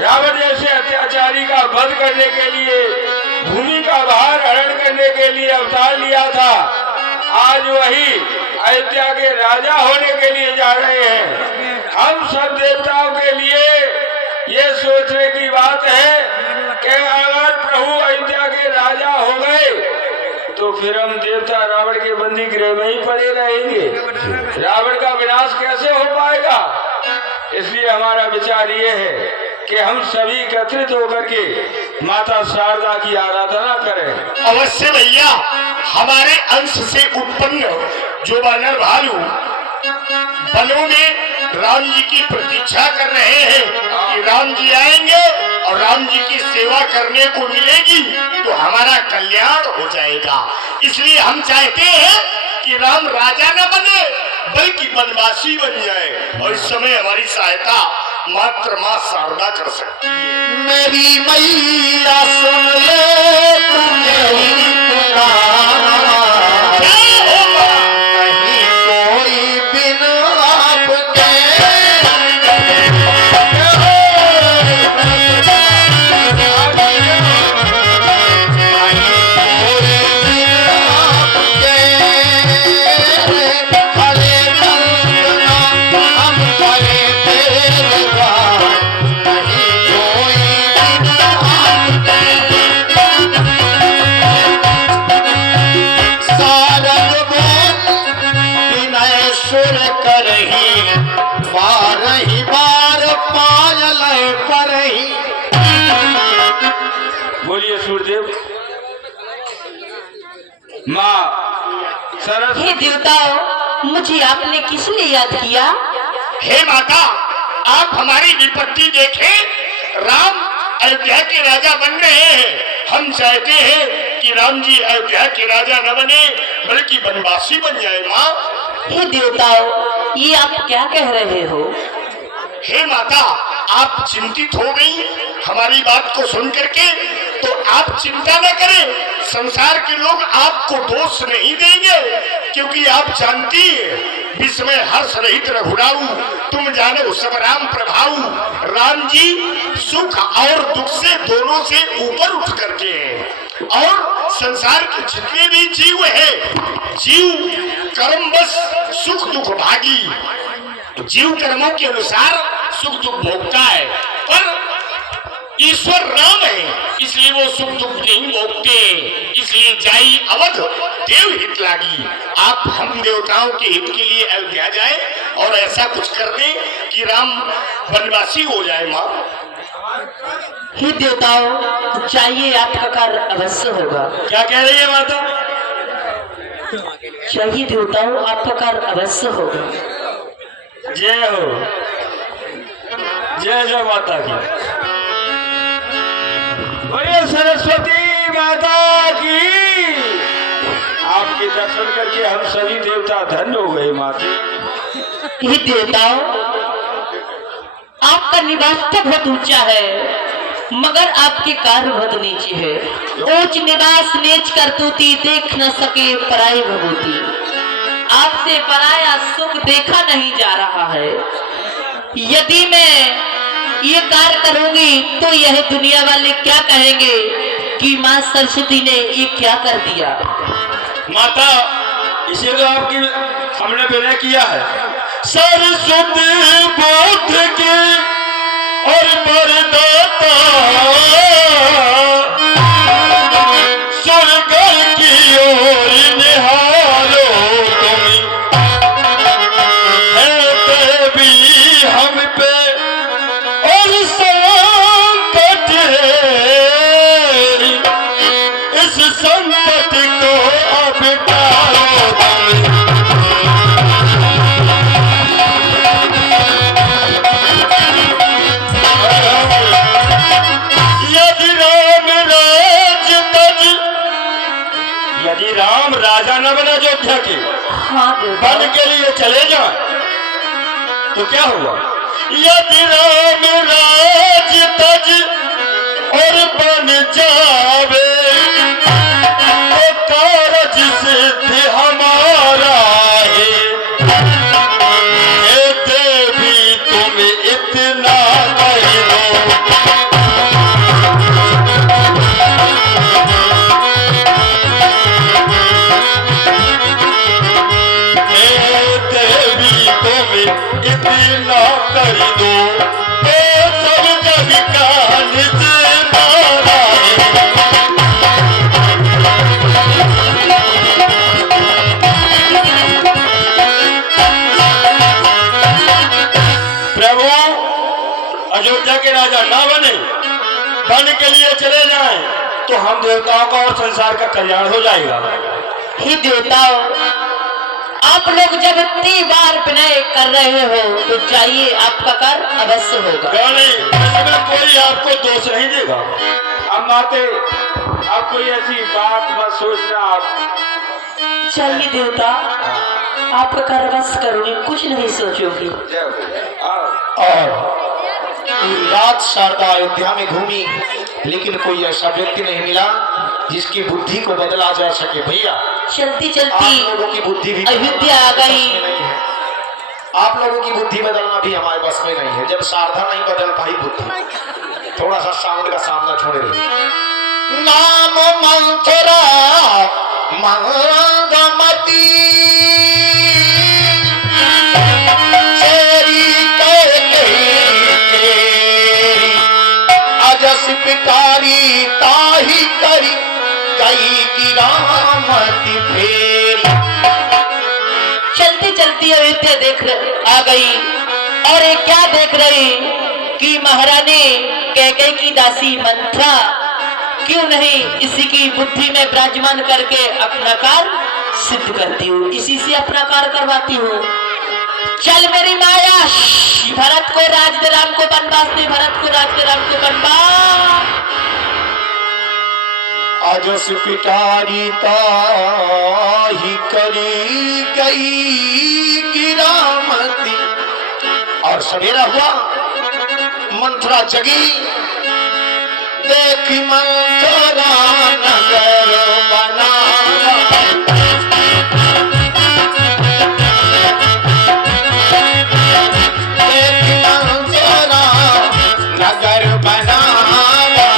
रावण जैसे अत्याचारी का वध करने के लिए, भूमि का भार हरण करने के लिए अवतार लिया था। आज वही अयोध्या के राजा होने के लिए जा रहे हैं। हम सब देवताओं के लिए ये सोचने की बात है कि अगर प्रभु अयोध्या के राजा हो गए तो फिर हम देवता रावण के बंदी गृह में ही पड़े रहेंगे। रावण का विनाश कैसे हो पाएगा? इसलिए हमारा विचार ये है कि हम सभी एकत्रित होकर के माता शारदा की आराधना करें। अवश्य भैया, हमारे अंश से उत्पन्न जो वानर भालू वनों में राम जी की प्रतीक्षा कर रहे हैं कि राम जी आएंगे और राम जी की सेवा करने को मिलेगी तो हमारा कल्याण हो जाएगा। इसलिए हम चाहते हैं कि राम राजा न बने बल्कि वनवासी बन जाए, और इस समय हमारी सहायता मात्र माँ शारदा कर सकती है। मेरी मैया सुन ले तू मेरी पुकारा, नहीं कोई बिन आपके बोलिए सूर्यदेव। माँ सरस्वती। हे देवताओं, मुझे आपने किस लिए याद किया? हे माता, आप हमारी विपत्ति देखें। राम अयोध्या के राजा बन रहे हैं। हम चाहते हैं कि राम जी अयोध्या के राजा न बने बल्कि वनवासी बन जाए। माँ हे देवताओं, ये आप क्या कह रहे हो? हे माता, आप चिंतित हो गई हमारी बात को सुन करके, तो आप चिंता न करें। संसार के लोग आपको दोष नहीं देंगे, क्योंकि आप जानती है विस्मय हर्ष रहित रघुराऊ, तुम जानो सब राम प्रभाऊ। राम जी सुख और दुख से दोनों से ऊपर उठ करके हैं, और संसार के जितने भी जीव हैं, जीव कर्म बस सुख दुख भागी, जीव कर्मों के अनुसार सुख दुख भोगता है, पर ईश्वर राम है इसलिए वो सुख दुख नहीं भोगते। इसलिए जाई अवध देव हित लागी। आप हम देवताओं के हित के लिए अयोध्या जाए और ऐसा कुछ कर दे कि राम वनवासी हो जाए। माँ हे देवताओं, चाहिए आपका कार्य अवश्य होगा। क्या कह रही है माता? चाहिए देवताओं, आपका कार्य अवश्य होगा। जय हो, जय जय माता की। बोलिए सरस्वती माता की। आपके दर्शन करके हम सभी देवता धन्य हो गए माता। हे देवताओं, आपका निवास तो बहुत ऊंचा है, मगर आपके कार्य बहुत नीचे है। ऊंच निवास नीच करतूती, देख न सके पराई भभूति। आपसे पराया सुख देखा नहीं जा रहा है। यदि मैं ये कार्य करूंगी तो यह दुनिया वाले क्या कहेंगे कि माँ सरस्वती ने ये क्या कर दिया। माता, इसे तो आपकी हमने विनय किया है। सरस्वती बोध के और परदाता, स्वर्ग की ओर निहारो तुम, है देवी हम पे और संकट इस संकट को अब टालो तुम। यदि राम राजा न बना अयोध्या के, हाँ देवताओं। बन के लिए चले जाए तो क्या हुआ? यदि राम राज तज और बन जावे तो कारज सिद्धि हमारा है। हे देवी तुम इतना कह लो निज नारायण। प्रभु अयोध्या के राजा ना बने, बन के लिए चले जाएं तो हम देवताओं का और संसार का कल्याण हो जाएगा। हे देवताओं, आप लोग जब इतनी बार विनय कर रहे हो तो जाइए, आपका कर अवश्य होगा। इसमें कोई आपको दोष नहीं देगा। अब माते अब कोई ऐसी बात मत सोचना आप। चाहिए देवता, आपका कर अवश्य करूंगी, कुछ नहीं सोचोगी। जय हो। आओ। और पूरी रात शारदा अयोध्या में घूमी, लेकिन कोई ऐसा व्यक्ति नहीं मिला जिसकी बुद्धि को बदला जा सके। भैया चलती आप चलती लोगों की बुद्धि भी अयोध्या आ गई। नहीं है, आप लोगों की बुद्धि बदलना भी हमारे बस में नहीं है। जब शारदा नहीं बदल पाई बुद्धि, थोड़ा सा साउंड का सामना छोड़े रही। नाम मंथरा मंदमती अजस पितारी ताही करी गई गिरामती फेरी। चलती चलती अयोध्या आ गई और ये क्या देख रही कि महारानी कैकेयी की दासी मंथरा क्यों नहीं इसी की बुद्धि में विराजमान करके अपना कार्य सिद्ध करती हूँ, इसी से अपना कार्य करवाती हूँ। चल मेरी माया, भरत को राज राम को बनवास दे, भरत को राज राम को बनवास। अजस पिटारी ताही करी गई गिरामती। और सवेरा हुआ, मंथरा जगी, देखी मंथरा नगर बना। नगर बनावा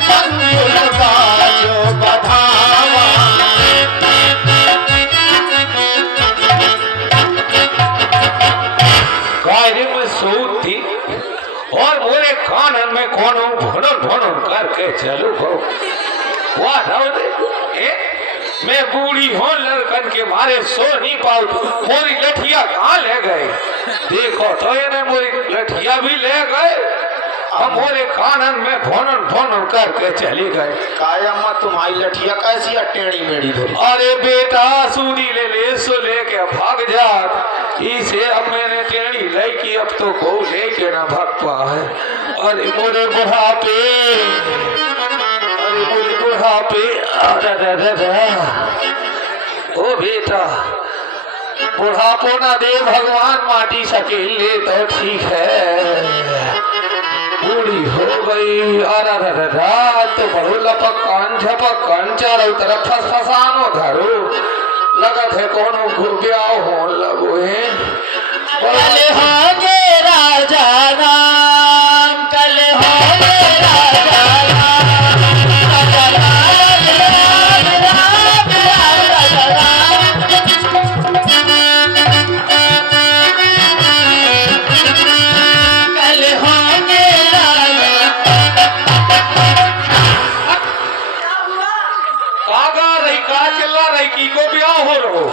मंगल बाजो बधावा। गायरे में सूत थी और मोरे कानन में कोनो भनन भनन करके चलो गो। वाह रावते, मैं बूढ़ी हो लड़कन के मारे सो नहीं पाऊ, मोरी लठिया कहाँ ले गए? देखो तो ये मोरी लठिया भी ले गए और मोरे कानन में भोनन भोनन करके चली गए। कायम्मा तुम्हारी लठिया कैसी टेढ़ी मेढ़ी धोरी? अरे बेटा सूरी ले सो लेके भाग जा, इसे अब मैंने टेढ़ी लाई की, अब तो को लेके ना भाग पा है। अरे मोरे बुढ़ापे, अरे मोरे बुढ़ापे, ओ बेटा बुढ़ापो ना दे भगवान, माटी सकेल ले तो ठीक है, बूढ़ी हो गई। अरे रात तो बड़ो लपक कान चारों तरफ फसानो धरो, लगत है कोनो घुरब्याव हो लगो है। कल होंगे राजा राम, कल होंगे राजा राम, राजा राम, राम राम राम राजा राम। कल होंगे राजा। कागा रही का चिल्ला रही की को ब्याह हो रहो?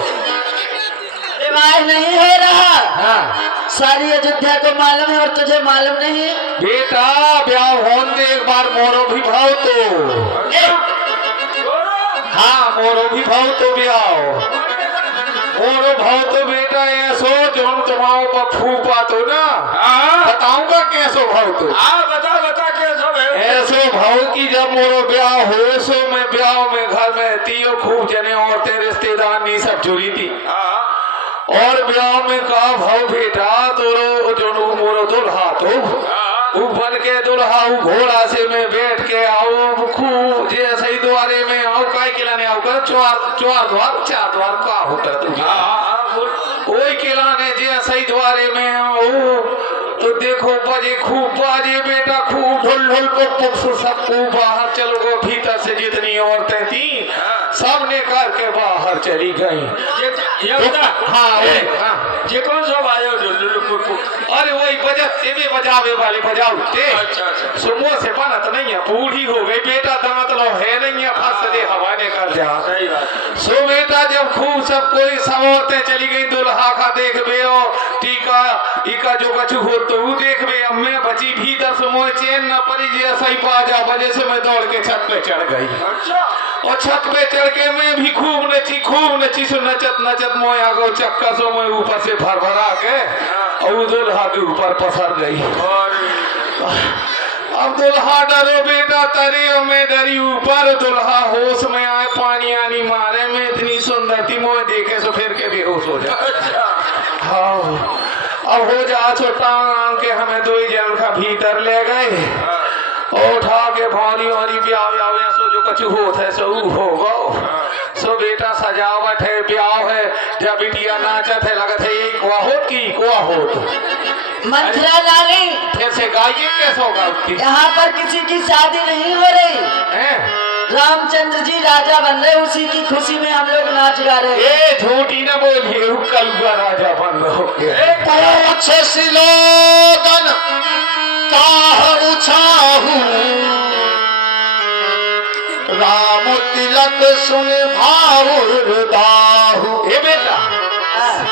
विवाह नहीं हो रहा। हाँ सारी अयोध्या को मालूम है और तुझे मालूम नहीं। बेटा ब्याह होन दे एक बार मोरो भी भाव तो, हाँ मोरो भी भाव तो ब्याह मोरो भाव तो बेटा ऐसो जो हम तुम्हारो पर फूफा तो ना बताऊंगा कैसो भाव तो। बता बता कैसो ऐसो भाव की जब मोरो ब्याह हो सो मैं ब्याह में घर में तीयो खूब जने औरतें रिश्तेदार नहीं सब जुड़ी थी। और ब्याह में कहा भाव बेटा तोरो जो मोरो दुल्हा तो बन के दुल्हा घोड़ा से मैं बैठ के आओ खूब जैसे ही द्वारे में आओ काय खिलाने आओ कर चार द्वार का होकर तुम कोई खिलाने जैसे ही द्वारे में आओ तो देखो बजे खूब बाजे बेटा खूब ढोल ढोल पप सब खूब बाहर चलो गो। भीतर से जितनी औरतें थी सब ने करके बाहर चली गई। ये बता हाँ ये कौन सा आयो अरे वही बजते में बजावे वाले बजाते। अच्छा अच्छा सुमो से बनत नहीं है, बूढ़ी हो गई बेटा तो मतलब है नहीं है, फंस दे हवा ने कर जा। सही बात सो बेटा जब खूब सब कोई सब औरतें चली गई दुल्हा का देखबे और टीका इका जो कछु हो तो वो देखबे। अब मैं बची भी 10 मोह चैन न पड़ी जे सही बाजा बजे से मैं दौड़ के छत पे चढ़ गई। अच्छा और छत पे चढ़ के मैं भी खूब नची सो नचत नचत मोह आ गो चक्का सो मैं ऊपर से भरभरा के और वो दुल्हा के ऊपर पसर गई। और अब दुल्हा डरो बेटा तरे और मैं डरी ऊपर। दुल्हा होश में आए पानी आनी मारे में इतनी सुंदर थी मोह देखे सो फिर के बेहोश हो जा। अच्छा हाँ अब हो जा सो टांग के हमें 2 जन का भीतर ले गए और उठा के भारी भारी ब्याह सो जो कछु होत है सो हो गो। सो बेटा सजावट है ब्याह है जब बिटिया नाचत है लगत है यही कुआ होत की कुआ होत। मंत्रा रानी, फिर से गाइए कैसे होगा उसकी यहाँ पर किसी की शादी नहीं हो रही। हैं? रामचंद्र जी राजा बन रहे, उसी की खुशी में हम लोग नाच गा रहे हैं। ए झूठी न बोलिए कल राजा बन रहोगे। पूछे सिलोगन काह उछाहू राम तिलक सुन भावुर दाहू। ए बेटा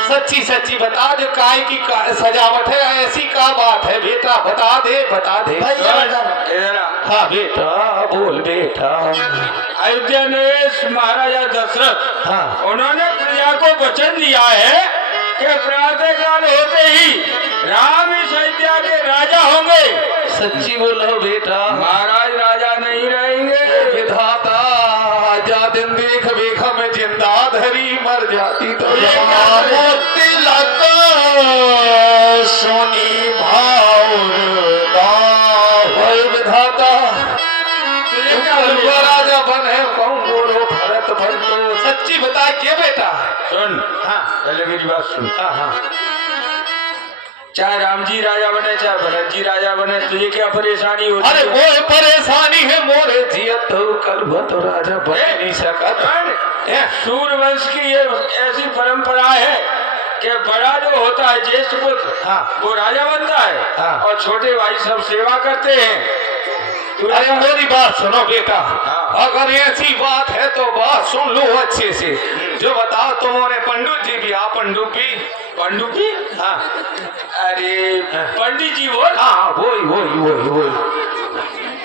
सच्ची सच्ची बता दे काय की सजावट है ऐसी का बात है बेटा बता दे भैया बताओ। इधर आ। हाँ बेटा बोल बेटा। अयोध्या नरेश महाराजा दशरथ हाँ उन्होंने प्रजा को वचन दिया है कि प्रातःकाल होते ही राम इस अयोध्या के राजा होंगे। सच्ची बोलो बेटा। महाराज राजा नहीं रहेंगे। विधाता जा दिन देख में जिंदा धरी मर जाती तो राम तिलक सुनी भावुर दाहू। विधाता तुझे क्या हुआ? राजा बने बोलो भरत भंडो सच्ची बताइए बेटा। सुन हाँ पहले मेरी बात सुन। हाँ हाँ चाहे राम जी राजा बने चाहे भरत जी राजा बने तुझे क्या परेशानी होती अरे है? वो परेशानी है मोरे जियत तो कल तो राजा बन नहीं सकत। सूर्यवंश की ये ऐसी परंपरा है कि बड़ा जो होता है ज्येष्ठ पुत्र हाँ। वो राजा बनता है हाँ। और छोटे भाई सब सेवा करते हैं। अरे मेरी बात सुनो बेटा। हाँ। अगर ऐसी बात है तो बात सुन लो अच्छे से। जो बताओ तुम्हारे पंडित जी भी पंडुपी हाँ अरे पंडित जी बोल। हाँ वही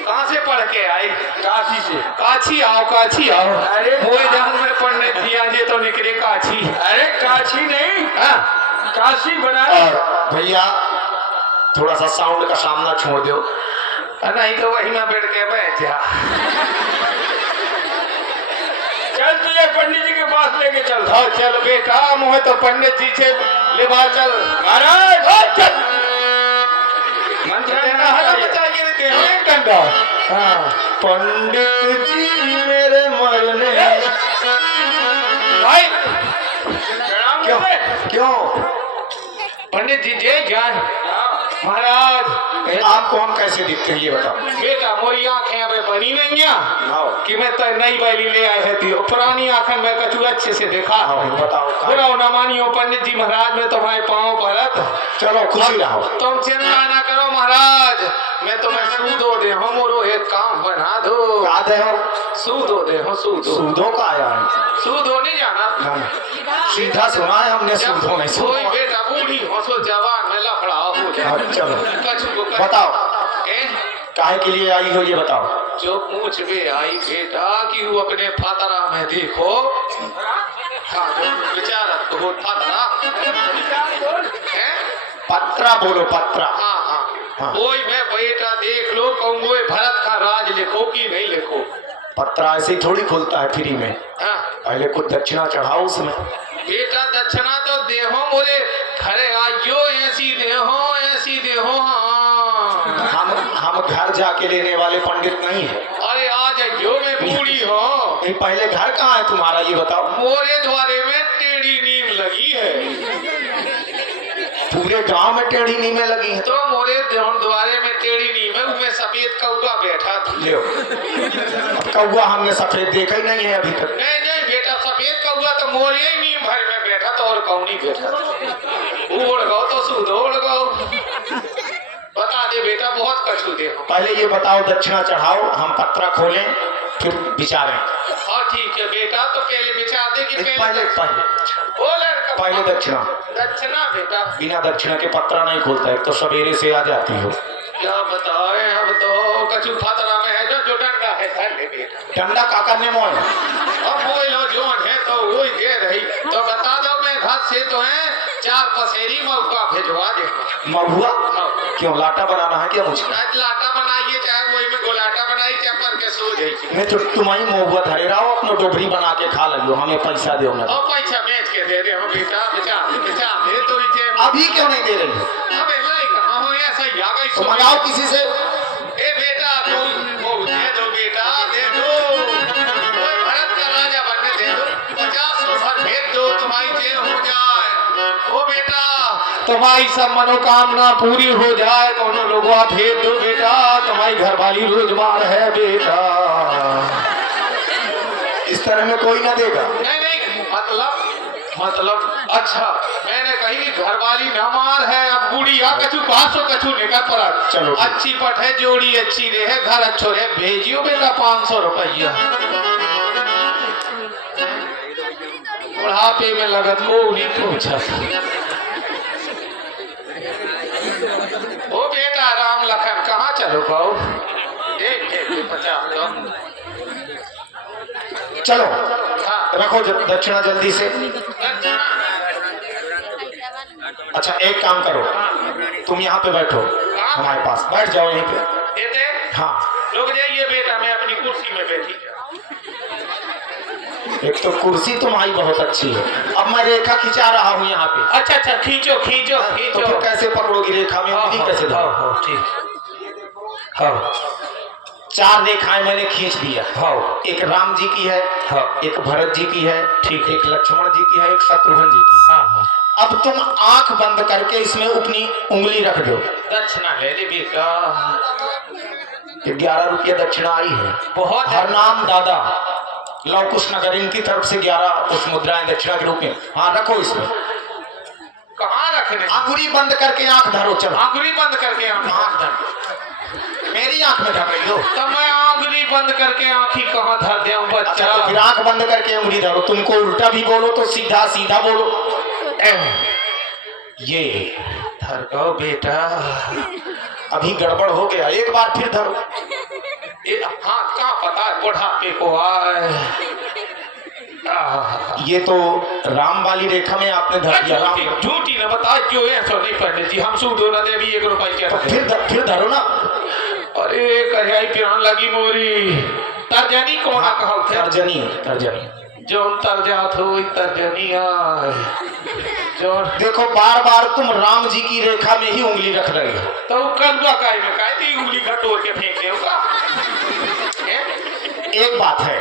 कहाँ से पढ़ के आए? काशी से। काछी आओ। अरे वो जान में पंडित जी आजे तो निकले काछी। अरे काशी नहीं हाँ काशी बनारस। और भैया थोड़ा सा साउंड का सामना छोड़ दो। नहीं तो वही में बैठ के बैठ जा। चल तुझे पंडित जी के पास लेके चल। हाँ चल बेटा मुझे तो पंडित जी से लेवा चल। महाराज चल मंत्र एक डंडा। हाँ पंडित जी मेरे मरने भाई प्रणाम क्यों करते। क्यों पंडित जी जय ज्ञान हाँ। महाराज। आपको हम कैसे दिखते हैं ये बताओ। बेटा मोरी आंखें अबे बनी नहीं है आओ कि मैं तो नई बैली ले आए थे पुरानी आंखन में कछु अच्छे से देखा। आओ बताओ। बुरा न मानियो पंडित जी महाराज में तुम्हारे पाँव परत। चलो खुशी रहो। तुम चिंता ना करो महाराज मैं तुम्हें सूदो दे हो मोरो एक काम बना दो। आते हो सूदो दे हो सूदों का आया है। सूदो नहीं जाना। ना, सीधा सुना है हमने सूदों में कोई बेटा बूढ़ी हो सो जवान में लफड़ा हो हाँ, चलो कछु को बताओ ए? काहे के लिए आई हो ये बताओ। जो पूछ में आई बेटा कि वो अपने फातरा में देखो। हाँ जो विचारत हो फातरा है। पत्रा बोलो पत्रा। हाँ हाँ हाँ। वही मैं बेटा देख लो कहूँगो भरत का राज लिखो कि नहीं लिखो। पत्रा ऐसे ही थोड़ी खुलता है फ्री में। हाँ पहले कुछ दक्षिणा चढ़ाओ उसमें। बेटा दक्षिणा तो देहो मोरे घरे आइयो ऐसी देहो। हाँ हम घर जाके लेने वाले पंडित नहीं है। अरे आ जाइयो मैं बूढ़ी हो। नहीं पहले घर कहाँ है तुम्हारा ये बताओ। मोरे द्वारे में टेढ़ी नीम लगी है। पूरे गांव में टेढ़ी नीमें लगी है। तो मोरे द्वारे में टेढ़ी नीम है उसमें सफेद कौवा बैठा था। ले अब कौवा हमने सफेद देखा ही नहीं है अभी तक। नहीं बेटा सफेद कौवा तो मोरे ही नीम भर में बैठा था और कौनी बेटा उड़ गो तो सूद उड़ गो बता दे बेटा बहुत कछु दे पहले ये बताओ दक्षिणा चढ़ाओ, हम पत्रा खोलें फिर विचारें। हाँ ठीक है बेटा तो पहले विचार दे कि पहले पहले ओ लड़का पहले दक्षिणा। दक्षिणा बेटा बिना दक्षिणा के पत्रा नहीं खोलता है, तो सवेरे से आ जाती हो। क्या बताए हम तो कछु खतरा में है जो डंडा है धर ले बेटा डंडा काका ने मोल अब वो लो जोन है तो वो ही दे रही तो बता दो मैं घर से तो है 4 पसेरी मौका भिजवा दे महुआ क्यों लाटा बनाना है क्या मुझे? आज लाटा बनाइए चाहे वही में गोलाटा बनाई चाहे पर के सो जाइए मैं तो तुम्हारी महुआ धरे रहो, अपनो डोबरी बना के खा लियो, हमें पैसा दो ना। और पैसा बेच के दे रहे हो बेटा बेचा दे तो इसे अभी क्यों नहीं दे रही? अब हम ऐसा ही आ गई तो मंगाओ किसी से। ए बेटा वो दे दो बेटा दे दो कोई भारत का राजा बनने दे दो 50 ओवर भेज दो तुम्हारी जेल हो जाए ओ बेटा तुम्हारी सब मनोकामना पूरी हो जाए कोनो लोगवा भेज दो बेटा तुम्हारी घरवाली रोजगार है बेटा इस तरह में कोई ना देगा। नहीं मतलब अच्छा मैंने कही कि घरवाली नमार है अब बूढ़ी आ कछु 500 कछु लेकर पड़ा चलो अच्छी पट है जोड़ी अच्छी रहे घर अच्छो रहे भेजियो बेटा 500 रुपया बुढ़ापे में लगन को नहीं पहुंचा ओ बेटा राम लखन कहाँ चलो कहो चलो हाँ रखो दक्षिणा जल्दी से। अच्छा एक काम करो, तुम यहाँ पे बैठो हमारे पास, बैठ जाओ यहीं पे। देते हाँ रुक जाइए बेटा मैं अपनी कुर्सी में बैठी एक तो कुर्सी तुम्हारी बहुत अच्छी है, अब मैं रेखा खिंचा रहा हूँ यहाँ पे। अच्छा खींचो तो फिर कैसे पकड़ोगी रेखा में उंगली कैसे धरो? ठीक हाँ 4 रेखाएं मैंने खींच दिया। हाँ एक राम जी की है, हाँ एक भरत जी की है, ठीक एक लक्ष्मण जी की है, एक शत्रुघ्न जी की है। हाँ अब तुम आंख बंद करके इसमें अपनी उंगली रख दो। दक्षिणा ले ले बेटा 11 रुपया दक्षिणा आई है। बहुत हर नाम दादा लव कुश नगर इनकी तरफ से 11 कुछ मुद्राएं दक्षिणा के रूप में। हाँ रखो इसमें। कहाँ रखने आंगुरी बंद करके आंख धरो। चलो आंगुली बंद करके आंख धर, मेरी आंख में धर रही हो तो मैं आंगुली बंद करके आंखी कहाँ धर दे बच्चा? अच्छा तो फिर आंख बंद करके उंगली धरो। तुमको उल्टा भी बोलो तो सीधा सीधा बोलो। ये धर गो बेटा अभी गड़बड़ हो गया, एक बार फिर धरो। हाँ क्या पता बुढ़ापे को आए। ये तो राम वाली रेखा में आपने धर दिया। राम झूठी न बता क्यों ऐसा नहीं पढ़ने जी हम सूदो न देवी 1 रुपया तो फिर धरो ना। अरे करियाई पिरान लगी मोरी तर्जनी कौन कहो तर्जनी जो तर्जात हो तर्जनी आए जो देखो बार बार तुम राम जी की रेखा में ही उंगली रख रहे हो। तो कलवा काय में काय दी उंगली घटोर के फेंक दे का एक बात है,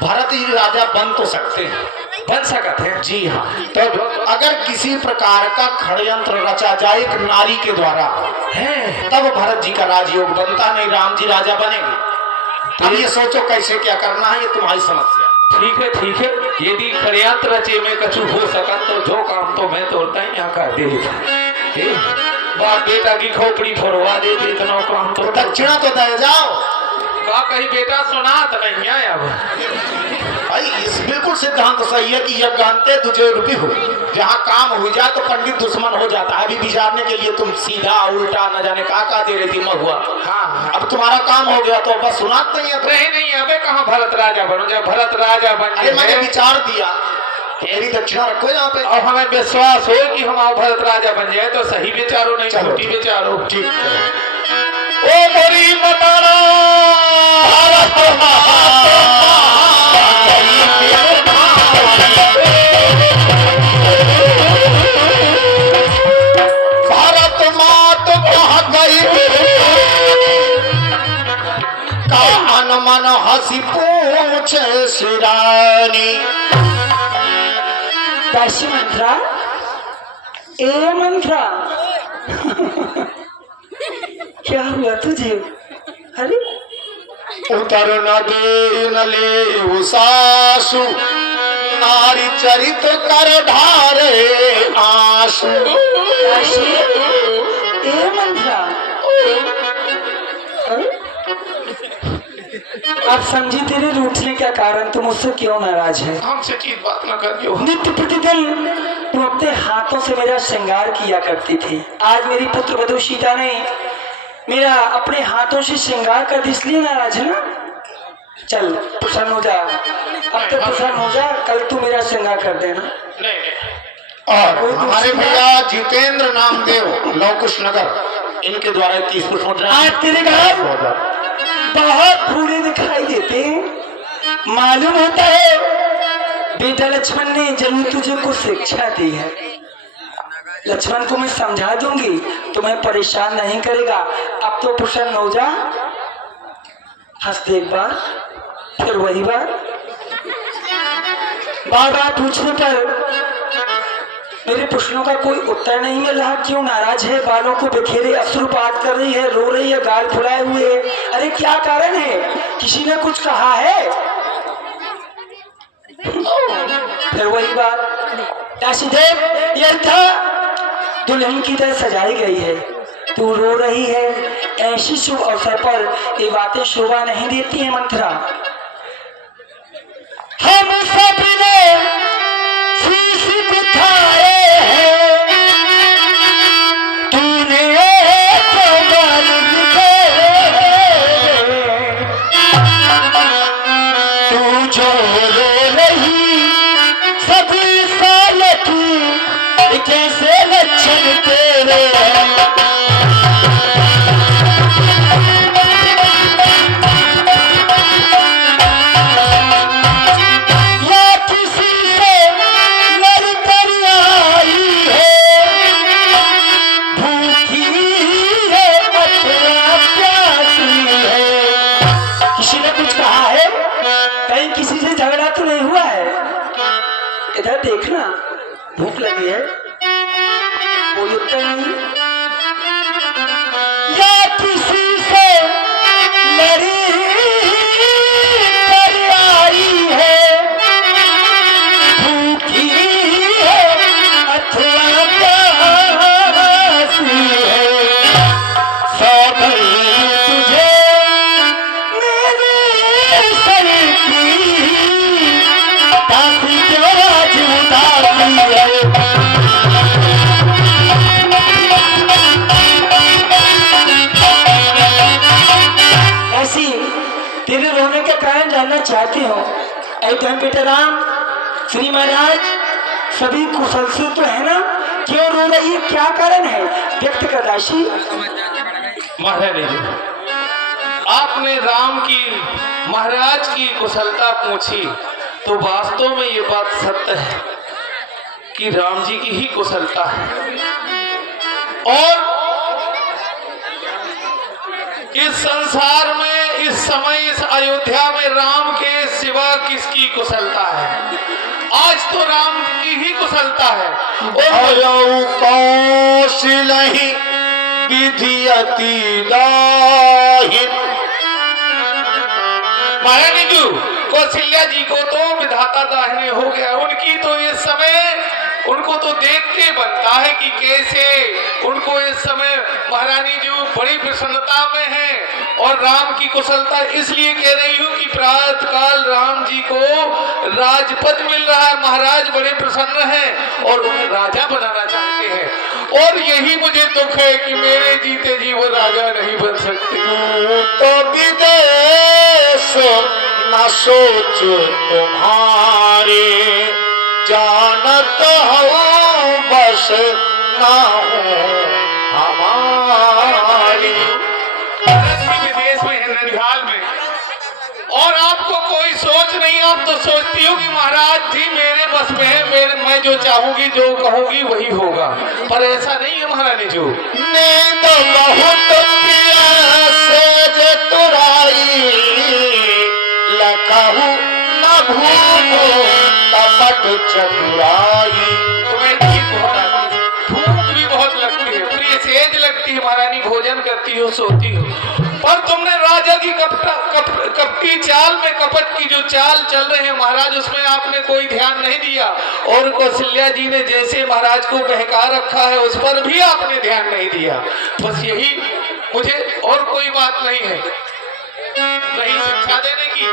भरत जी राजा बन तो सकते हैं, बन सकते हैं जी हाँ। तो अगर किसी प्रकार का षड्यंत्र रचा जाए एक नारी के द्वारा है तब भरत जी का राजयोग बनता, नहीं राम जी राजा बनेंगे। अब ये सोचो कैसे क्या करना है, ये तुम्हारी समस्या। ठीक है यदि षड्यंत्र रचे में कछु हो सका तो जो काम तो मैं तोड़ता ही यहाँ कर दे बाप बेटा की खोपड़ी फोड़वा दे इतना काम तो दक्षिणा तो दे जाओ। का कहीं बेटा सुना तो नहीं आया भाई इस बिल्कुल सिद्धांत सही है कि यज्ञ अंते तुझे रूपी हो, जहाँ काम हो जाए तो पंडित दुश्मन हो जाता है। अभी विचारने के लिए तुम सीधा उल्टा न जाने का दे रही थी महुआ। हाँ अब तुम्हारा काम हो गया तो बस सुना नहीं है। नहीं अबे कहाँ भरत राजा बनो, जब भरत राजा बन अरे मैंने विचार दिया मेरी दक्षिणा रखो यहाँ पे और हमें विश्वास हो कि हम भरत राजा बन जाए तो सही विचारो नहीं झूठी विचारो। ठीक ओ मोरी मतारा भारत मात कह गई का अनमन हंसी पूछे सिरानी। दासी मंत्रा ए मंत्रा क्या हुआ तुझे? अरे उतर न दे न ले सासु नारी चरित कर ढारे आस। काशी ए मंत्रा, आप समझी तेरे रूठने का कारण, तुम मुझसे क्यों नाराज है? हमसे चीज बात न करियो। नित्य प्रतिदिन तुम अपने हाथों से मेरा श्रृंगार किया करती थी। आज मेरी पुत्र वधू सीता ने मेरा अपने हाथों से श्रृंगार कर दी, इसलिए नाराज है ना? चल प्रसन्न हो जा, अब तो प्रसन्न हो जा, कल तू मेरा श्रृंगार कर देना। और हमारे भैया जितेंद्र नामदेव लवकुश नगर, इनके द्वारा 30 पुष्प आज तेरे घर बहुत बूढ़े दिखाई देते हैं। मालूम होता है बेटा लक्ष्मण ने जरूर तुझे कुछ शिक्षा दी है। लक्ष्मण को मैं समझा दूंगी, तुम्हें परेशान नहीं करेगा। अब तो प्रसन्न हो जा, हंस दे एक बार, फिर वही बात। बार बार पूछने पर मेरे प्रश्नों का कोई उत्तर नहीं मिल रहा। क्यों नाराज है? बालों को बिखेरे अश्रुपात कर रही है, रो रही है, गाल फुलाए हुए है। अरे क्या कारण है? किसी ने कुछ कहा है? फिर वही बात, काशीदेव यह था दुल्हन की तरह सजाई गई है, तू रो रही है। ऐसी शुभ अवसर पर ये बातें शोभा नहीं देती है मंत्रा। हम सब ने शीश बिठाए हैं, तूने कमर बिखेरे, तू जो रो रही सभी साल की, कैसे लक्षण तेरे। इधर देखना, भूख लगी है, कोई उत्तर नहीं। या किसी से लड़ी कर आई है, भूखी है अथवा प्यासी है, सौगंध तुझे मेरे सर की, दासी क्यों आज उदासी है। ऐसी तेरे रोने का कारण जानना चाहती हूँ। ऐ बेटा राम, श्री महाराज सभी कुशल से तो है ना? क्यों रो रही है? क्या कारण है? व्यक्त कर राशि। महारानी जी, आपने राम की महाराज की कुशलता पूछी तो वास्तव में ये बात सत्य है कि राम जी की ही कुशलता है। और इस संसार में इस समय इस अयोध्या में राम के सिवा किसकी कुशलता है? आज तो राम की ही कुशलता है। और कौशलहि विधि अति दाहिन। महारानी जी, कौशल्या जी को तो विधाता दाहिने हो गया। उनकी तो इस समय उनको तो देख के बनता है कि कैसे उनको इस समय महारानी जी बड़ी प्रसन्नता में हैं। और राम की कुशलता इसलिए कह रही हूँ कि प्रातः काल राम जी को राजपद मिल रहा है, महाराज बड़े प्रसन्न हैं और उन्हें राजा बनाना चाहते हैं। और यही मुझे दुख है कि मेरे जीते जी वो राजा नहीं बन सकते। तो विदेश न सोच तुम्हारे, जानत हो बस ना हो हमारी। विदेश में है, ननिहाल में, और आपको कोई सोच नहीं। आप तो सोचती हो कि महाराज जी मेरे बस में है, मैं जो चाहूंगी जो कहूंगी वही होगा, पर ऐसा नहीं है महारानी जी। नींद बहुत प्रिय से तुराई, लखहु न भूखो कपट चतुराई। तुम्हें नींद बहुत आती है, भूख भी बहुत लगती है, प्रिय सेज लगती है महारानी, भोजन करती हो, सोती हो, पर तुमने राजा की कपटी चाल में कपट की जो चाल चल रहे हैं महाराज, उसमें आपने कोई ध्यान नहीं दिया। और कौशल्या जी ने जैसे महाराज को बहका रखा है उस पर भी आपने ध्यान नहीं दिया। बस यही मुझे, और कोई बात नहीं है, नहीं शिक्षा देने की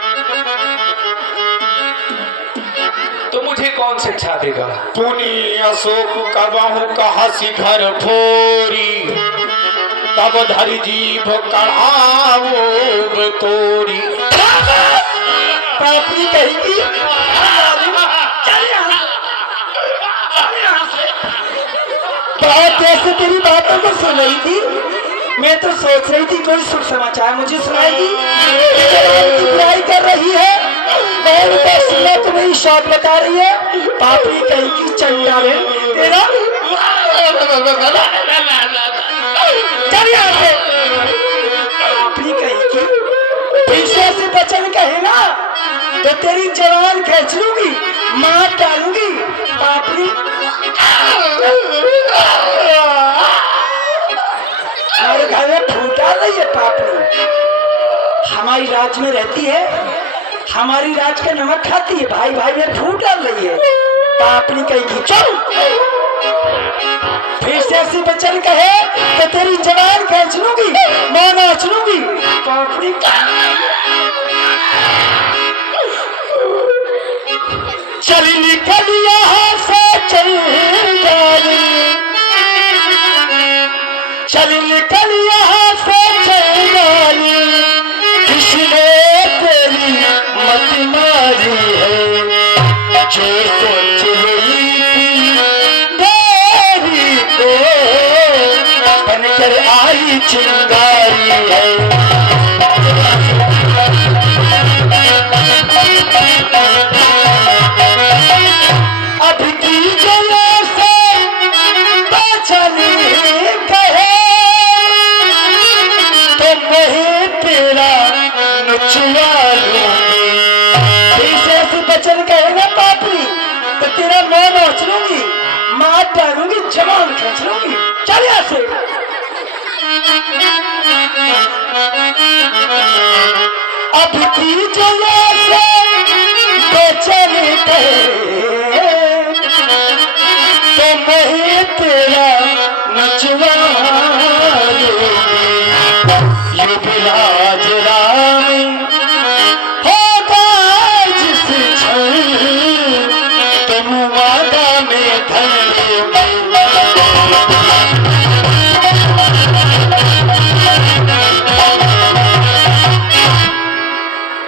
तो मुझे कौन शिक्षा देगा। पुनि अशोक कबहु कहा शिखर फोरी, तब धरि जीभ कढ़ाओ तोरी। पापड़ी कहेगी बात ऐसे तेरी बातों को सुन रही थी, मैं तो सोच रही थी कोई शुभ समाचार मुझे सुनाएगी। बुराई कर रही है, मैं तो सुना तुम्हें शॉट बता रही है। पापड़ी कहेगी चंडा है तेरा, चल यहाँ से। पापड़ी कहेगी पीछे से बचन कहेगा तो तेरी जवान खींच लूंगी, मार डालूंगी। पापड़ी हमारे घर में फूट डाल रही है। पापड़ी हमारी राज में रहती है, हमारी राज का नमक खाती है, भाई भाई में फूट डाल रही है। पापड़ी कहेगी चल, फिर से ऐसी बच्चन कहे तो तेरी जवान खींच लूंगी, मैं नाच लूंगी। पापड़ी चल निकल यहाँ से चल निकल यहाँ से चल, किसने तेरी मत मारी है, जो सोच रही थी तेरी को बनकर आई चिंगारी है। अभी की जगह से बचन कहे तो मैं तेरा नचवा लूंगी। ऐसे बचन कहेगा पापड़ी तो तेरा मैं नाच लूंगी, मार डालूंगी, जवान खींच लूंगी। चल यहाँ से। अभी की जगह से बचन कहे तो मैं तेरा नचवा लूंगी। युवराज राम होगा जिस क्षण तुम वादा में धन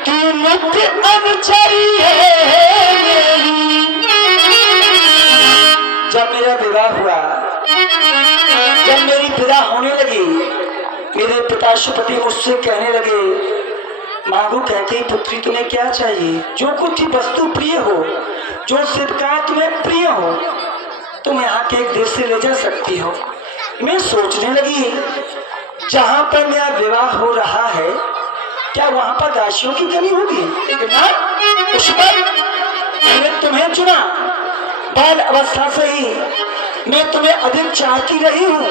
तू मुख्य अनुचरी है मेरी। जब मेरा विवाह हुआ, जब मेरी विदा होने लगी, मेरे पिता शुपति मुझसे कहने लगे, मांगू कहती पुत्री तुम्हें क्या चाहिए, जो कुछ वस्तु प्रिय हो, जो शिवका तुम्हें प्रिय हो, तुम यहाँ के एक देश से ले जा सकती हो। मैं सोचने लगी जहाँ पर मेरा विवाह हो रहा है क्या वहाँ पर दासियों की कमी होगी, लेकिन ना, उस पर मैंने तुम्हें चुना। बाल अवस्था से ही मैं तुम्हें अधिक चाहती रही हूँ,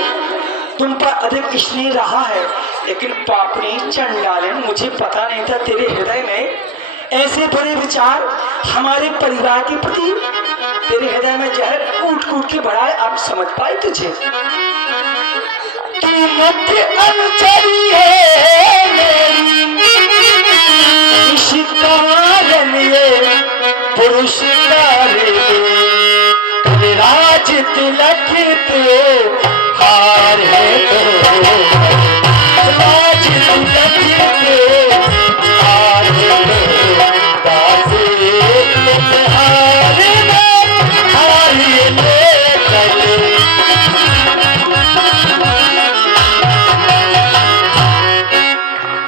तुम पर अधिक स्नेह रहा है, लेकिन पापड़ी चंडालन मुझे पता नहीं था तेरे हृदय में ऐसे बुरे विचार हमारे परिवार के प्रति, तेरे हृदय में जहर कूट कूट के भरा है। आप समझ पाए तुझे, तू मुख्य अनुचरी है मेरी, इस कारण ये पुरुष राज तिलक पे हार है तो राज तिलक पे हार है तो दासे हार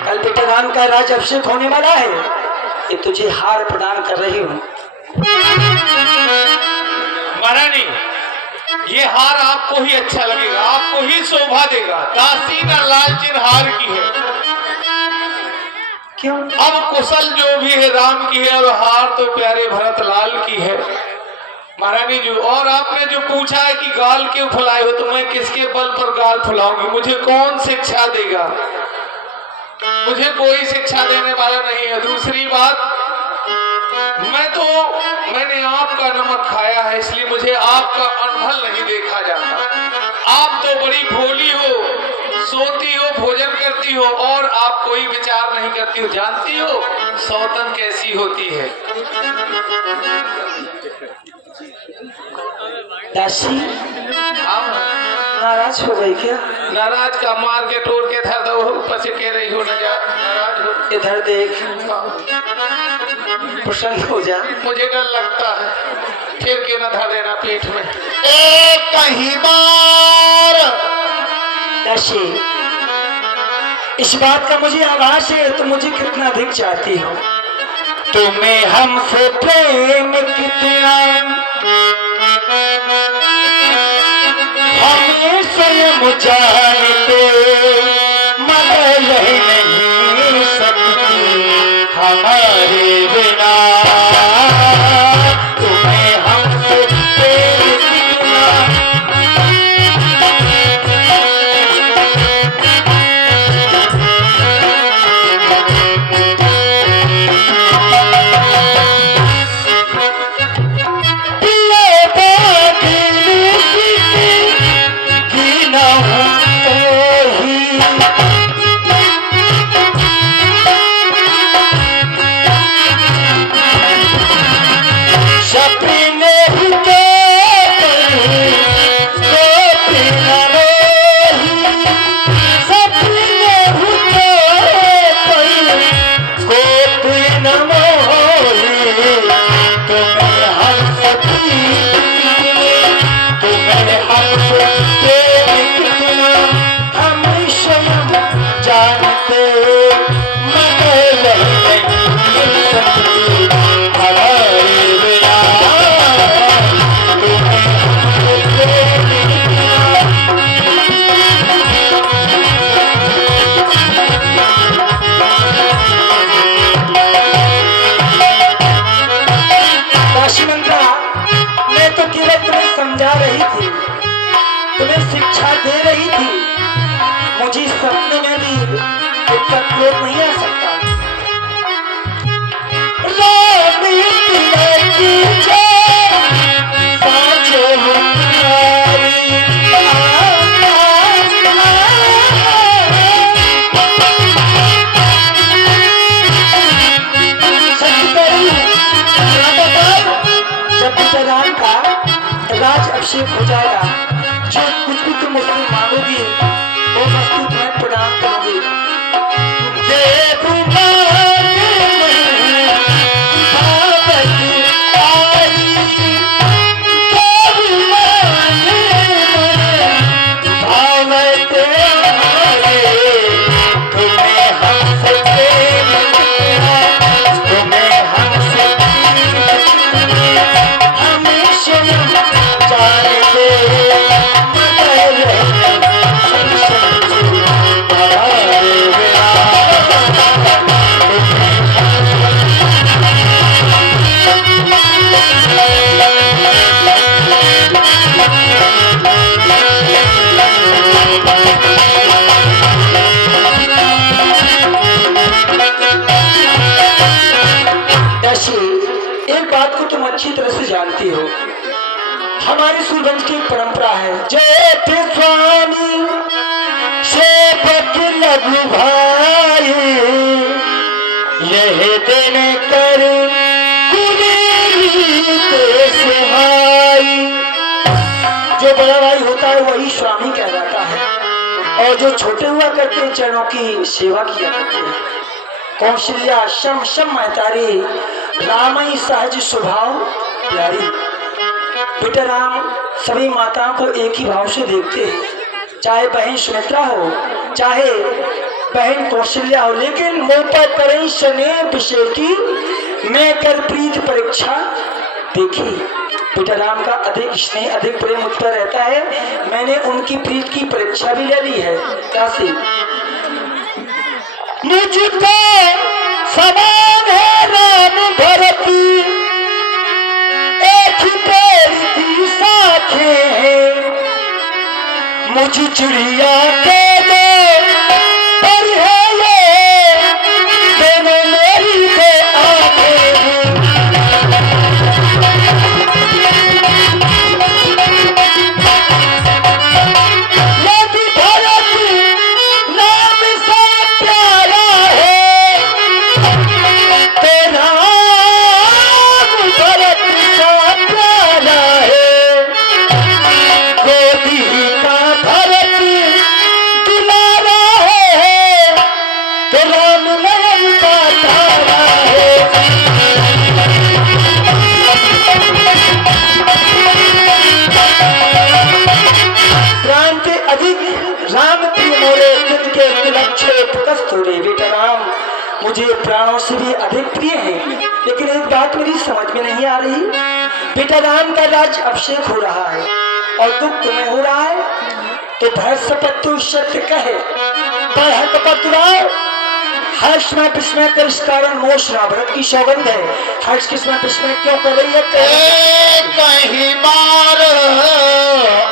कल प्रधान का राज अभिषेक होने वाला है, ये तुझे हार प्रदान कर रही हूँ। महारानी, ये हार आपको ही अच्छा लगेगा, आपको ही शोभा देगा। दासी न लालचिन हार की है, क्यों? अब कुशल जो भी है राम की है और हार तो प्यारे भरत लाल की है। महारानी जी, और आपने जो पूछा है कि गाल क्यों फुलाए हो, तो मैं किसके बल पर गाल फुलाऊंगी, मुझे कौन शिक्षा देगा। मुझे कोई शिक्षा देने वाला नहीं है। दूसरी बात, मैंने आपका नमक खाया है, इसलिए मुझे आपका अनभल नहीं देखा जाता। आप तो बड़ी भोली हो, सोती हो, भोजन करती हो और आप कोई विचार नहीं करती हो। जानती हो सौतन कैसी होती है? दासी हाँ, नाराज हो गई क्या? नाराज का मार के तोड़ के धर दो, ऊपर से कह रही हो नाराज हो। इधर देख, प्रसन्न हो जा। मुझे डर लगता है, फिर के न धर देना पीठ में। एक कहीं बार दासी, इस बात का मुझे आभास है तुम मुझे कितना अधिक चाहती हो। तुम्हें हमसे प्रेम कितना हमें स्वयं जानते, मगर रह नहीं सकती हमारे बिना। तुम्हें हमसे प्रेम कितना समझा रही थी, तुम्हें शिक्षा दे रही थी। मुझे सपने में भी इतना क्रोध नहीं आ सकता। राज अभिषेक हो जाएगा, जो कुछ भी तुम मुझसे मांगोगी वो वस्तु तुम्हें प्रदान करोगी। एक बात को तुम अच्छी तरह से जानती हो, हमारी सूरवंश की परंपरा है, जय स्वामी सेवक लघु भाई, यह दिन कर जो बड़ा भाई होता है वही स्वामी कहलाता है, और जो छोटे हुआ करते हैं चरणों की सेवा किया करते हैं। कौशल्या शम शम महतारी, रामई सहज स्वभाव प्यारी। बेटा राम सभी माताओं को एक ही भाव से देखते हैं, चाहे बहन सुमित्रा हो चाहे बहन कौशल्या हो, लेकिन मुंह पर करें स्नेह विषय की मैं कर प्रीत परीक्षा देखी। बेटा राम का अधिक स्नेह अधिक प्रेम मुझ पर रहता है, मैंने उनकी प्रीत की परीक्षा भी ले ली है। कैसे? मुझको समान है राम भरती, एक ही पेड़ की शाखें, मुझ चिड़िया के दो पर है ये लक्ष्य कस्तूरे बेटा राम मुझे प्राणों से भी अधिक प्रिय है। लेकिन एक बात मेरी समझ में नहीं आ रही, बेटा राम का राज अभिषेक हो रहा है और दुख तुम्हें हो रहा है, तो भरत सपत्तु सत्य कहे पर है कपटुराव हर्ष में विस्मय कर इस कारण मोश ना भरत की सौगंध है। हर्ष किसमें विस्मय क्यों कर रही है? कहीं बार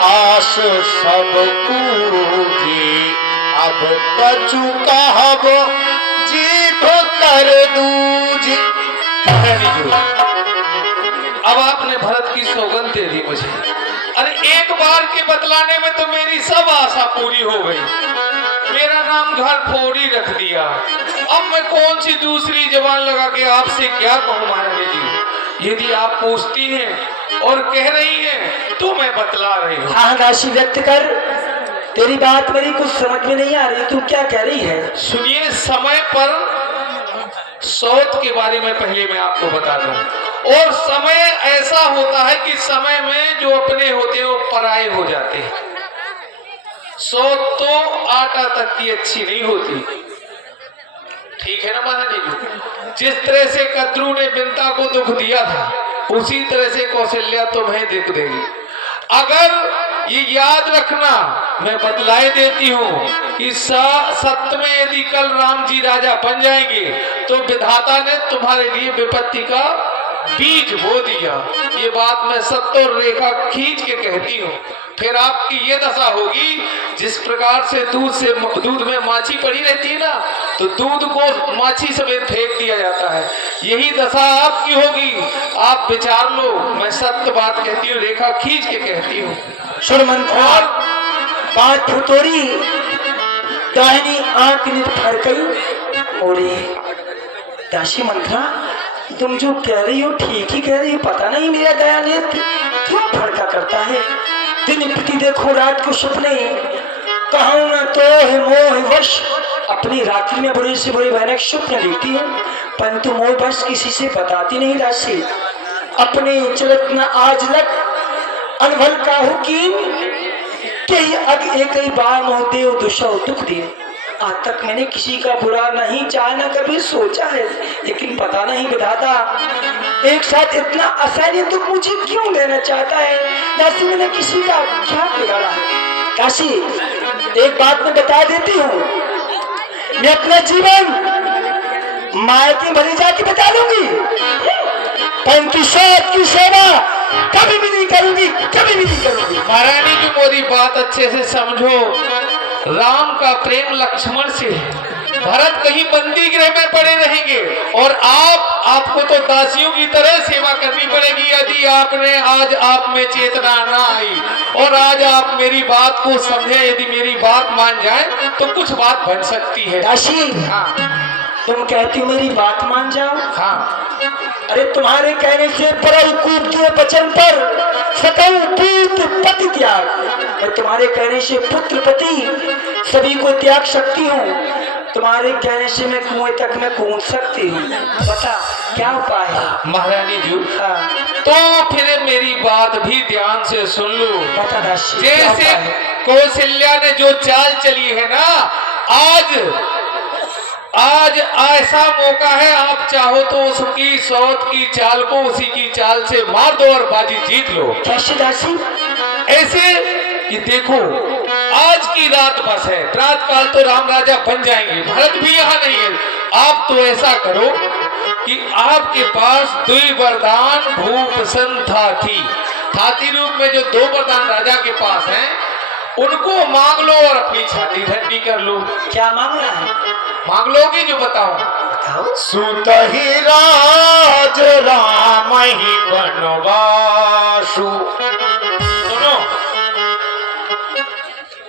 आस सब पूजी अब कछु कहब जीभ कर दूजी। अब आपने भरत की सौगंध दे दी मुझे, अरे एक बार के बतलाने में तो मेरी सब आशा पूरी हो गई। मेरा नाम घर फोड़ी रख दिया, अब मैं कौन सी दूसरी जबान लगा के आपसे क्या कहूँ महारानी जी। यदि आप पूछती हैं और कह रही हैं तो मैं बतला रही हूँ। हाँ राशि व्यक्त कर, तेरी बात मेरी कुछ समझ में नहीं आ रही, तू क्या कह रही है? सुनिए, समय पर सौत के बारे में पहले मैं आपको बता दूं, और समय ऐसा होता है कि समय में जो अपने होते हैं वो पराये हो जाते हैं। सौत तो आटा तक की अच्छी नहीं होती, ठीक है ना महारानी जी? जिस तरह से कद्रू ने बिंता को दुख दिया था, उसी तरह से कौशल्या तुम्हें दुख देगी। अगर ये याद रखना, मैं बतलाए देती हूँ कि सत्य में यदि कल राम जी राजा बन जाएंगे तो विधाता ने तुम्हारे लिए विपत्ति का बीज बो दिया। ये बात मैं सत्य और रेखा खींच के कहती हूँ। फिर आपकी ये दशा होगी, जिस प्रकार से दूध में माछी पड़ी रहती है ना, तो दूध को माछी समेत फेंक दिया जाता है। यही दशा आपकी होगी। आप विचार लो, मैं सत्य बात कहती हूँ, रेखा खींच के कहती हूँ। सुन मंत्रा, बात फुतोरी दाहिनी आंख निर्भर गई। ओरे दासी मंत्रा, तुम जो कह रही हो ठीक ही कह रही हो, पता नहीं मेरा दया नेत्र क्यों फड़का करता है। दिन प्रति देखो रात को सपने, कहूँ न तो है मोह वश, अपनी रात्रि में बुरी से बुरी भयानक स्वप्न देखती है, परंतु मोह वश किसी से बताती नहीं। राशि अपने चलत न आज लग अनभल का हुकीम कई अग एक ही बार मोह देव दुशो दुख दिए। आज तक मैंने किसी का बुरा नहीं चाहा, न कभी सोचा है, लेकिन पता नहीं विधाता एक साथ इतना असहनीय दुख मुझे क्यों लेना चाहता है। दासी मैंने किसी का क्या बिगाड़ा है? दासी एक बात मैं बता देती हूँ, मैं अपना जीवन मायके भली जाके बता दूंगी, परंतु सौत की सेवा कभी भी नहीं करूंगी, कभी भी नहीं करूंगी। महारानी जी, मेरी बात अच्छे से समझो। राम का प्रेम लक्ष्मण से है, भरत कहीं बंदी गृह में पड़े रहेंगे और आपको तो दासियों की तरह सेवा करनी पड़ेगी। यदि आपने आज आप में चेतना ना आई और आज आप मेरी बात को समझे, यदि मेरी बात मान जाए तो कुछ बात बन सकती है। दासी, हाँ तुम कहती हो मेरी बात मान जाओ? हाँ, अरे तुम्हारे कहने से परल कूप के वचन पर सकल पूत पति त्याग, मैं तुम्हारे कहने से पुत्र पति सभी को त्याग सकती हूँ। तुम्हारे कहने से मैं कुएं तक में कूद सकती हूँ। बता क्या उपाय है? महारानी जी, हाँ, तो फिर मेरी बात भी ध्यान से सुन लो। बता दासी, क्या जैसे उपाय है? कौशल्या ने जो चाल चली है ना, आज ऐसा मौका है, आप चाहो तो उसकी सौत की चाल को उसी की चाल से मार दो और बाजी जीत लो। कैसे दासी? ऐसे कि देखो, आज की रात बस है, रात काल तो राम राजा बन जाएंगे, भरत भी यहाँ नहीं है। आप तो ऐसा करो कि आपके पास 2 वरदान भूप थाती रूप में जो 2 वरदान राजा के पास हैं, उनको मांग लो और अपनी छाती ठंडी कर लो। क्या मांगना है? मांग लोगी जो बताओ। बताओ। सुत ही राज राम ही बनवासु। सुनो,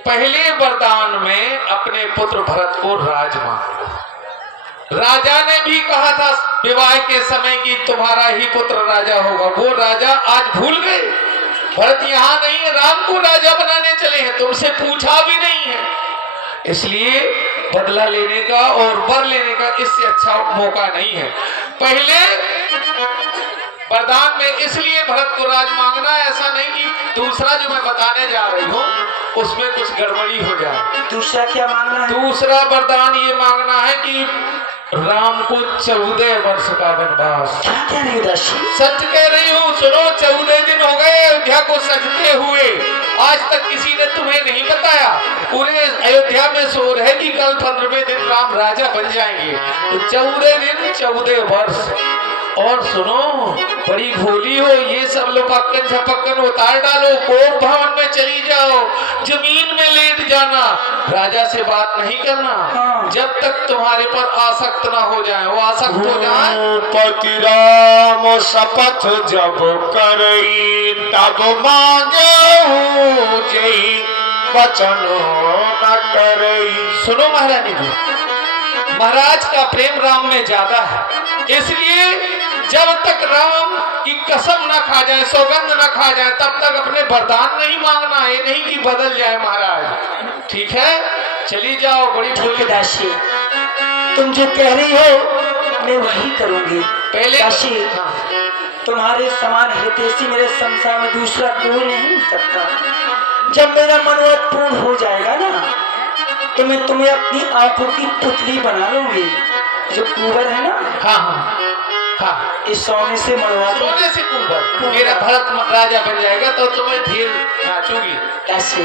पहले वरदान में अपने पुत्र भरत को राज मांग लो। राजा ने भी कहा था विवाह के समय कि तुम्हारा ही पुत्र राजा होगा, वो राजा आज भूल गए। भरत यहाँ नहीं है, राम को राजा बनाने चले हैं, तुमसे पूछा भी नहीं है। इसलिए बदला लेने का और वर लेने का इससे अच्छा मौका नहीं है। पहले वरदान में इसलिए भरत को राज मांगना है, ऐसा नहीं कि दूसरा जो मैं बताने जा रही हूँ उसमें कुछ गड़बड़ी हो जाए। दूसरा क्या मांगना है? दूसरा वरदान ये मांगना है कि राम को 14 वर्ष का वनवास। क्या कह रही हो दासी? सच कह रही हूँ, सुनो। 14 दिन हो गए अयोध्या को सजते हुए, आज तक किसी ने तुम्हें नहीं बताया। पूरे अयोध्या में शोर है कि कल 15वें दिन राम राजा बन जाएंगे। तो 14 दिन 14 वर्ष। और सुनो, बड़ी भोली हो, ये सब लोपक्कन झपक्कन उतार डालो, कोप भवन में चली जाओ, जमीन में लेट जाना, राजा से बात नहीं करना जब तक तुम्हारे पर आसक्त ना हो जाए। वो आसक्त हो जाए, पति राम शपथ जब करई तब मांगे जय वचन न करई। सुनो महारानी जी, महाराज का प्रेम राम में ज्यादा है, इसलिए जब तक राम की कसम न खा जाए, सौगंध न खा जाए, तब तक अपने वरदान नहीं मांगना है, नहीं कि बदल जाए महाराज। ठीक है, चली जाओ। बड़ी ठीक है दासी, तुम जो कह रही हो मैं वही करूंगी। पहले दासी, तुम्हारे समान हितैषी मेरे संसार में दूसरा कोई नहीं हो सकता। जब मेरा मनोरथ पूर्ण हो जाएगा ना, तो मैं तुम्हें अपनी आंखों की पुतली बना लूंगी। जो कुंवर है ना, हाँ हाँ हाँ, इस सोने से मरवा दो। सोने से कुंवर मेरा भरत राजा बन जाएगा तो तुम्हें धीर नाचूंगी। कैसे?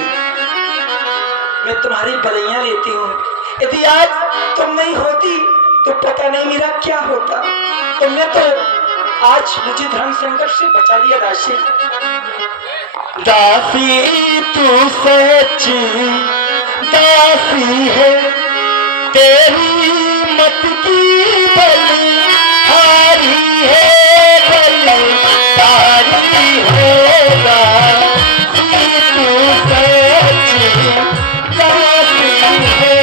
मैं तुम्हारी बलैया लेती हूँ। यदि आज तुम नहीं होती तो पता नहीं मेरा क्या होता। तुमने तो आज मुझे धर्म संकट से बचा लिया दासी। दासी तू सच्ची दासी है, तेरी मत की बलि हारी है, बलि हारी है दासी तू सच्ची दासी है।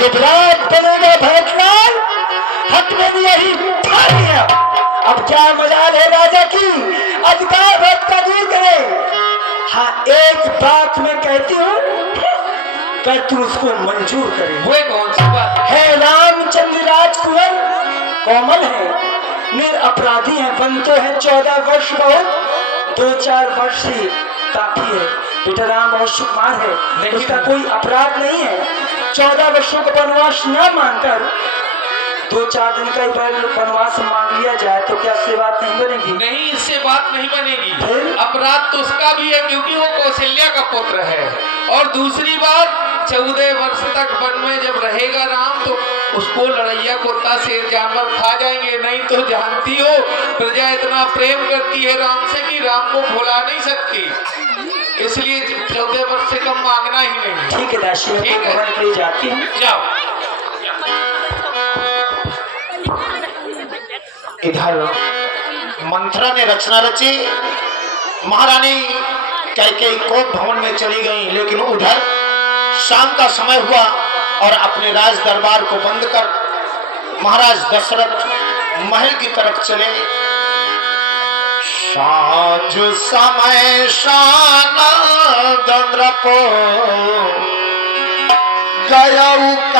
युवराज बनेगा भरतलाल, हक में यही उठा लिया। अब क्या मजाल है राजा की, अधिकार भक्त का दूर करे। हाँ, एक बात मैं कहती हूँ, कर तू उसको मंजूर करे। वो कौन सी बात है? रामचंद्र राजकुमार कोमल है, निरअपराधी है, बनते हैं 14 वर्ष बहुत, 2-4 वर्ष ही काफी है। बेटा राम बहुत सुकुमार है, उसका कोई अपराध नहीं है। 14 वर्षों का वनवास न मांगकर 2-4 दिन का वनवास मांग लिया जाए तो क्या इससे बात नहीं बनेगी? नहीं, इससे बात नहीं बनेगी। फिर? अपराध तो उसका भी है क्योंकि वो कौशल्या का पुत्र है। और दूसरी बात, 14 वर्ष तक वन में जब रहेगा राम तो उसको लड़ैया कुत्ता शेर जानवर खा जाएंगे। नहीं तो जानती हो प्रजा इतना प्रेम करती है राम से कि राम को भुला नहीं सकती, इसलिए 14 वर्ष से कम मांगना ही नहीं। ठीक है दासी, मैं ठीक है। भवन के लिए जाती हूँ। जाओ। इधर मंथरा ने रचना रची, महारानी कैकेयी कोप भवन में चली गई, लेकिन उधर शाम का समय हुआ और अपने राज दरबार को बंद कर महाराज दशरथ महल की तरफ चले। साँझ समय शाना दंद्रपो गया